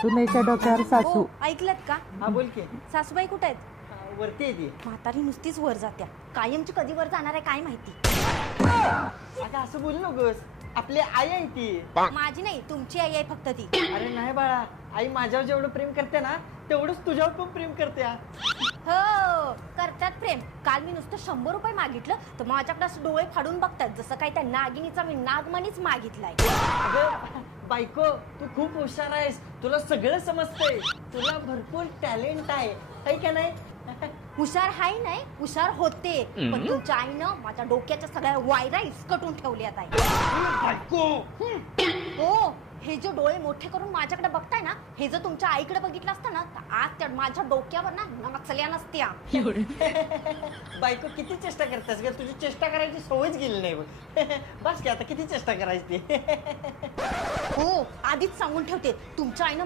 सुनेच्या डोक्यावर सासू. हो, ऐकलत का? हा बोल की. सासूबाई कुठे आहेत? वरती आहे ती. म्हातारी नुसतीच वर जात्या, कायमची कधी वर जाणार आहे काय माहिती. अगं असं बोलू नकोस, आपली आई आहे ती. माझी नाही, तुमची आई आहे फक्त ती. अरे नाही बाळा, आई माझ्यावर जेवढं प्रेम करते ना तेवढंच तुझ्यावर पण प्रेम करते. हो करतात प्रेम. काल मी नुसतं 100 रुपये मागितलं तर माझ्याकडे असं डोळे फाडून बघतात जसं काही त्या नागिनीचा मी नागमणीच मागितलाय. अगं बायको, तू खूप हुशार आहेस, तुला सगळं समजतंय, तुला भरपूर टॅलेंट आहे का नाही? हुशार हाय नाही, हुशार होते, पण तुमच्या आईनं माझ्या डोक्याच्या सगळ्या वायरा इसकटून ठेवल्यात आहे. बायको हो, हे जे डोळे मोठे करून माझ्याकडे बघताय ना, हे जर तुमच्या आईकडे बघितलं असतं ना तर आज त्या माझ्या डोक्यावर ना नाचल्या नसत्या. बायको किती चेष्टा करतेस ग, तुझी चेष्टा करायची सवयच गेली नाही बघ. बस की आता किती चेष्टा करायची. हो, आधीच सांगून ठेवते, तुमच्या आईनं